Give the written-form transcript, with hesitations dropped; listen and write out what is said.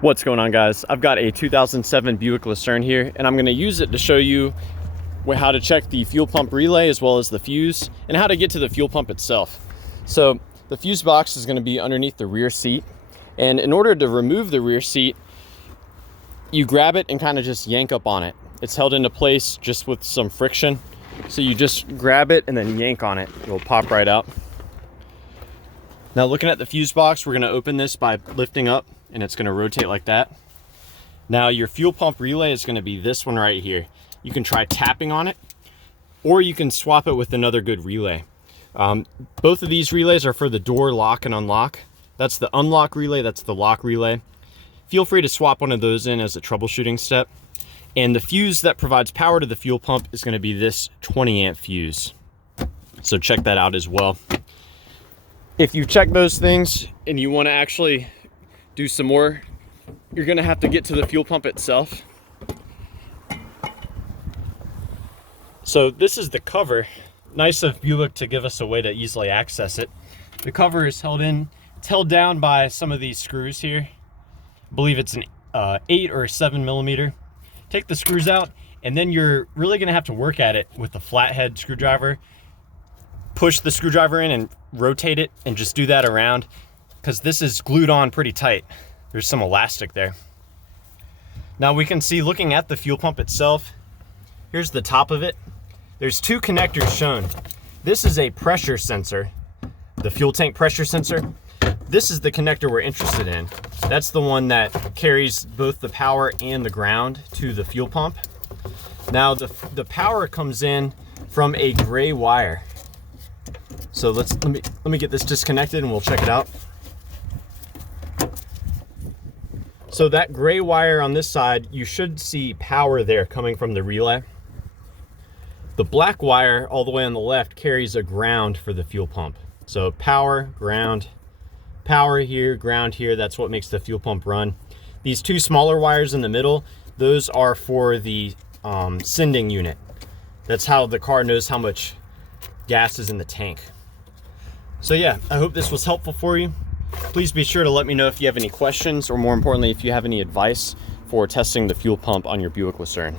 What's going on, guys? I've got a 2007 Buick Lucerne here, and I'm going to use it to show you how to check the fuel pump relay as well as the fuse and how to get to the fuel pump itself. So the fuse box is going to be underneath the rear seat, and in order to remove the rear seat, you grab it and kind of just yank up on it. It's held into place just with some friction, so you just grab it and then yank on it. It'll pop right out. Now, looking at the fuse box, we're going to open this by lifting up, and it's going to rotate like that. Now, your fuel pump relay is going to be this one right here. You can try tapping on it, or you can swap it with another good relay. Both of these relays are for the door lock and unlock. That's the unlock relay, that's the lock relay. Feel free to swap one of those in as a troubleshooting step. And the fuse that provides power to the fuel pump is going to be this 20 amp fuse. So check that out as well. If you check those things and you want to actually do some more, you're going to have to get to the fuel pump itself. So this is the cover. Nice of Buick to give us a way to easily access it. The cover is it's held down by some of these screws here. I believe it's an 8 or 7 millimeter. Take the screws out, and then you're really going to have to work at it with the flathead screwdriver. Push the screwdriver in and rotate it, and just do that around, because this is glued on pretty tight. There's some elastic there. Now we can see, looking at the fuel pump itself, here's the top of it. There's two connectors shown. This is a pressure sensor, the fuel tank pressure sensor. This is the connector we're interested in. That's the one that carries both the power and the ground to the fuel pump. Now the power comes in from a gray wire. So let me get this disconnected and we'll check it out. So that gray wire on this side, you should see power there coming from the relay. The black wire all the way on the left carries a ground for the fuel pump. So power, ground, power here, ground here, that's what makes the fuel pump run. These two smaller wires in the middle, those are for the sending unit. That's how the car knows how much gas is in the tank. So yeah, I hope this was helpful for you. Please be sure to let me know if you have any questions, or more importantly, if you have any advice for testing the fuel pump on your Buick Lucerne.